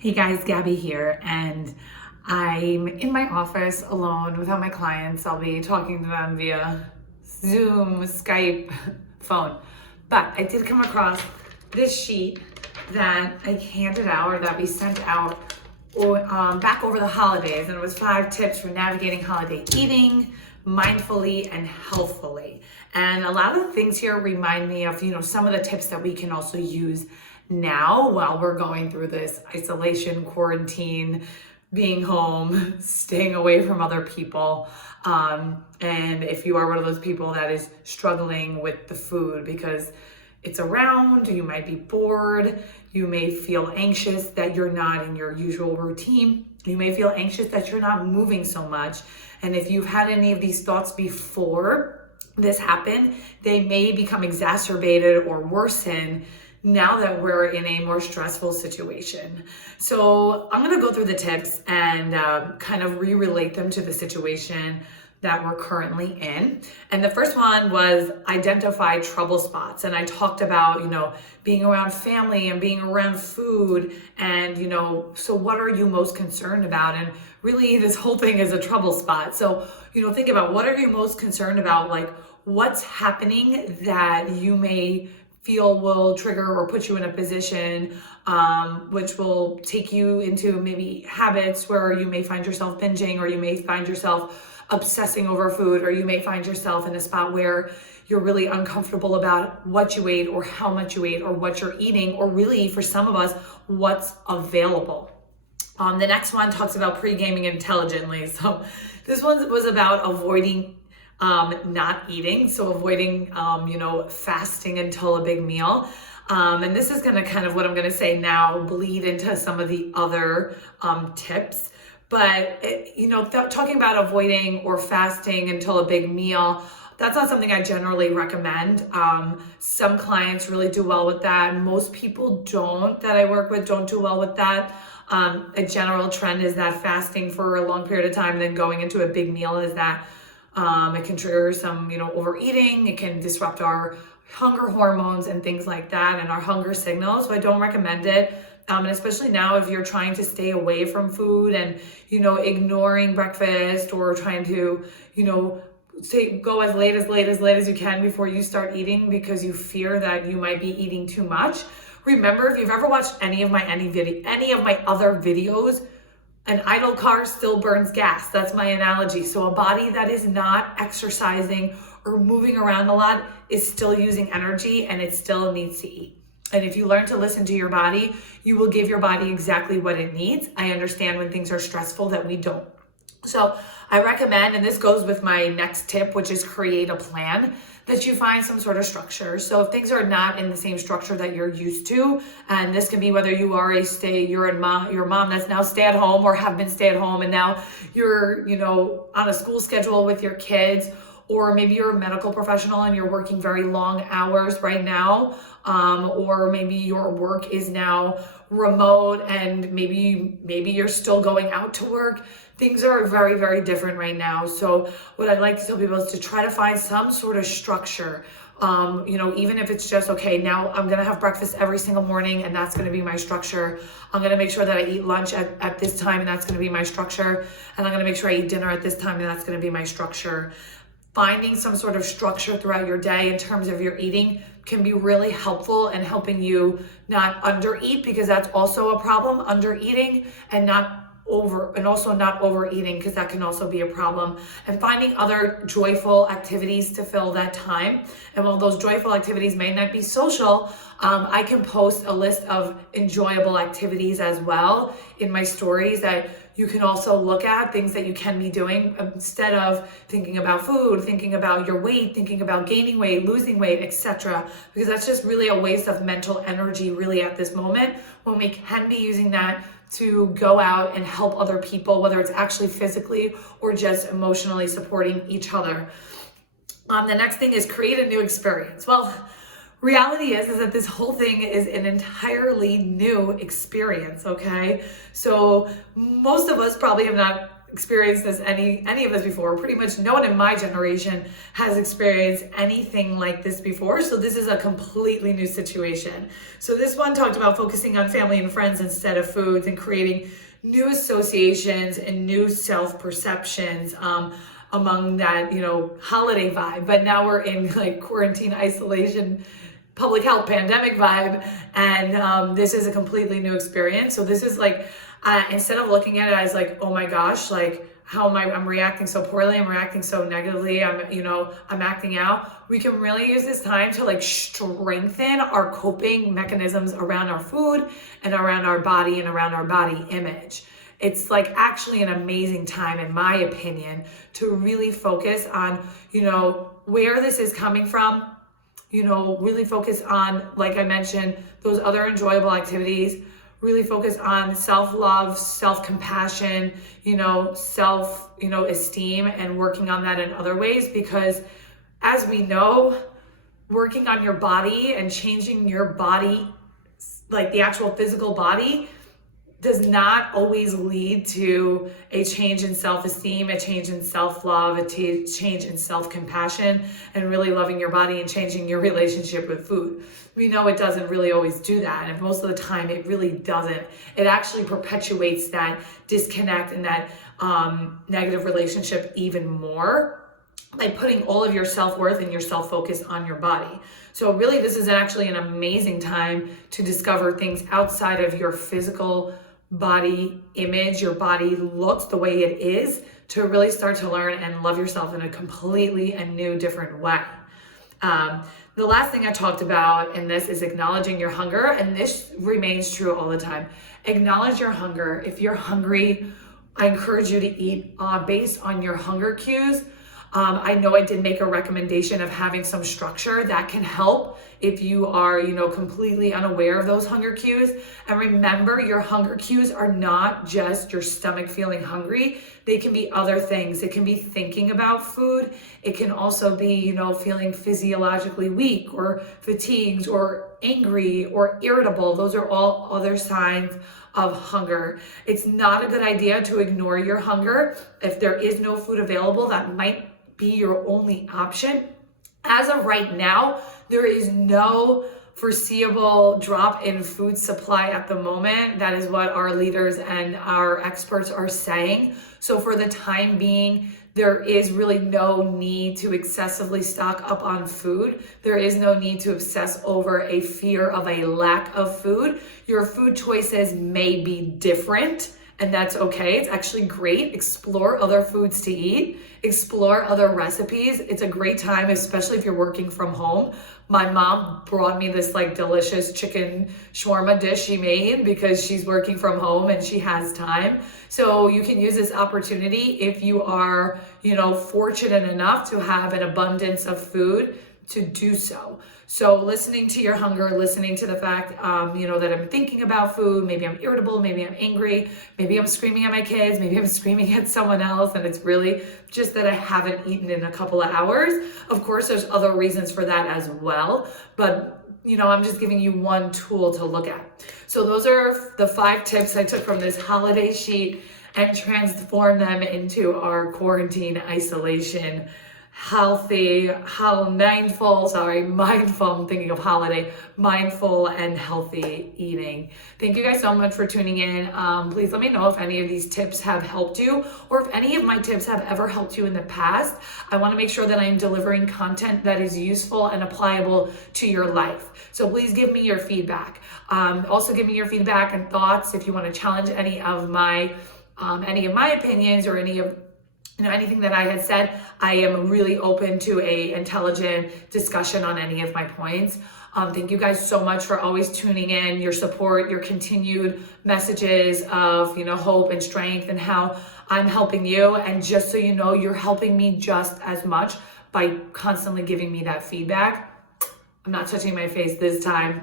Hey guys, Gabby here, and I'm in my office alone without my clients. I'll be talking to them via Zoom, Skype, phone. But I did come across this sheet that I handed out, or that we sent out back over the holidays, and it was 5 tips for navigating holiday eating mindfully and healthfully. And a lot of the things here remind me of, some of the tips that we can also use now while we're going through this isolation, quarantine, being home, staying away from other people. And if you are one of those people that is struggling with the food because it's around, you might be bored, you may feel anxious that you're not in your usual routine, you may feel anxious that you're not moving so much. And if you've had any of these thoughts before this happened, they may become exacerbated or worsen now that we're in a more stressful situation. So I'm gonna go through the tips and kind of re-relate them to the situation that we're currently in. And the first one was identify trouble spots. And I talked about, being around family and being around food and, so what are you most concerned about? And really this whole thing is a trouble spot. So, think about what are you most concerned about? Like what's happening that you may feel will trigger or put you in a position which will take you into maybe habits where you may find yourself binging, or you may find yourself obsessing over food, or you may find yourself in a spot where you're really uncomfortable about what you ate or how much you ate or what you're eating, or really for some of us, what's available. The next one talks about pre-gaming intelligently. So this one was about avoiding not eating, so avoiding, fasting until a big meal. And this is gonna kind of what I'm gonna say now bleed into some of the other tips. But, talking about avoiding or fasting until a big meal, that's not something I generally recommend. Some clients really do well with that. Most people that I work with don't do well with that. A general trend is that fasting for a long period of time, then going into a big meal is that it can trigger some, overeating. It can disrupt our hunger hormones and things like that, and our hunger signals. So I don't recommend it. And especially now, if you're trying to stay away from food and, ignoring breakfast, or trying to, go as late as you can before you start eating because you fear that you might be eating too much. Remember, if you've ever watched any of my other videos, an idle car still burns gas. That's my analogy. So a body that is not exercising or moving around a lot is still using energy, and it still needs to eat. And if you learn to listen to your body, you will give your body exactly what it needs. I understand when things are stressful that we don't. So I recommend, and this goes with my next tip, which is create a plan, that you find some sort of structure. So if things are not in the same structure that you're used to, and this can be whether you are your mom that's now stay at home, or have been stay at home, and now you're, on a school schedule with your kids, or maybe you're a medical professional and you're working very long hours right now, or maybe your work is now remote, and maybe you're still going out to work. Things are very, very different right now. So what I'd like to tell people is to try to find some sort of structure. Even if it's just, okay, now I'm going to have breakfast every single morning, and that's going to be my structure. I'm going to make sure that I eat lunch at this time, and that's going to be my structure. And I'm going to make sure I eat dinner at this time, and that's going to be my structure. Finding some sort of structure throughout your day in terms of your eating can be really helpful in helping you not undereat, because that's also a problem, undereating, and also not overeating, because that can also be a problem. And finding other joyful activities to fill that time. And while those joyful activities may not be social, I can post a list of enjoyable activities as well in my stories that you can also look at, things that you can be doing instead of thinking about food, thinking about your weight, thinking about gaining weight, losing weight, etc. Because that's just really a waste of mental energy really at this moment, when we can be using that to go out and help other people, whether it's actually physically or just emotionally supporting each other. The next thing is create a new experience. Well, reality is that this whole thing is an entirely new experience, okay? So most of us probably have not experienced this any of this before. Pretty much no one in my generation has experienced anything like this before. So this is a completely new situation. So this one talked about focusing on family and friends instead of foods and creating new associations and new self-perceptions among that, holiday vibe. But now we're in like quarantine, isolation, public health, pandemic vibe, and this is a completely new experience. So this is like, instead of looking at it as like, oh my gosh, like how am I'm reacting so poorly, I'm reacting so negatively, I'm acting out. We can really use this time to like strengthen our coping mechanisms around our food and around our body and around our body image. It's like actually an amazing time, in my opinion, to really focus on, where this is coming from, really focus on, like I mentioned, those other enjoyable activities, really focus on self-love, self-compassion, esteem, and working on that in other ways, because as we know, working on your body and changing your body, like the actual physical body, does not always lead to a change in self-esteem, a change in self-love, a change in self-compassion, and really loving your body and changing your relationship with food. We know it doesn't really always do that, and most of the time it really doesn't. It actually perpetuates that disconnect and that negative relationship even more by putting all of your self-worth and your self-focus on your body. So really, this is actually an amazing time to discover things outside of your physical body image, your body looks the way it is, to really start to learn and love yourself in a completely and new, different way. The last thing I talked about in this is acknowledging your hunger, and this remains true all the time. Acknowledge your hunger. If you're hungry, I encourage you to eat based on your hunger cues. I know I did make a recommendation of having some structure that can help if you are, completely unaware of those hunger cues. And remember, your hunger cues are not just your stomach feeling hungry. They can be other things. It can be thinking about food. It can also be, feeling physiologically weak or fatigued or angry or irritable. Those are all other signs of hunger. It's not a good idea to ignore your hunger. If there is no food available, that might be your only option. As of right now, there is no foreseeable drop in food supply at the moment. That is what our leaders and our experts are saying. So for the time being, there is really no need to excessively stock up on food. There is no need to obsess over a fear of a lack of food. Your food choices may be different, and that's okay. It's actually great. Explore other foods to eat. Explore other recipes. It's a great time, especially if you're working from home. My mom brought me this like delicious chicken shawarma dish she made because she's working from home and she has time. So you can use this opportunity if you are, fortunate enough to have an abundance of food to do so. So listening to your hunger, listening to the fact, that I'm thinking about food, maybe I'm irritable, maybe I'm angry, maybe I'm screaming at my kids, maybe I'm screaming at someone else, and it's really just that I haven't eaten in a couple of hours. Of course, there's other reasons for that as well, but I'm just giving you one tool to look at. So those are the 5 tips I took from this holiday sheet and transformed them into our quarantine isolation mindful, I'm thinking of holiday, mindful and healthy eating. Thank you guys so much for tuning in. Please let me know if any of these tips have helped you, or if any of my tips have ever helped you in the past. I want to make sure that I'm delivering content that is useful and applicable to your life. So please give me your feedback. Also give me your feedback and thoughts if you want to challenge any of my opinions or anything that I had said. I am really open to a intelligent discussion on any of my points. Thank you guys so much for always tuning in, your support, your continued messages of, hope and strength, and how I'm helping you. And just so you know, you're helping me just as much by constantly giving me that feedback. I'm not touching my face this time.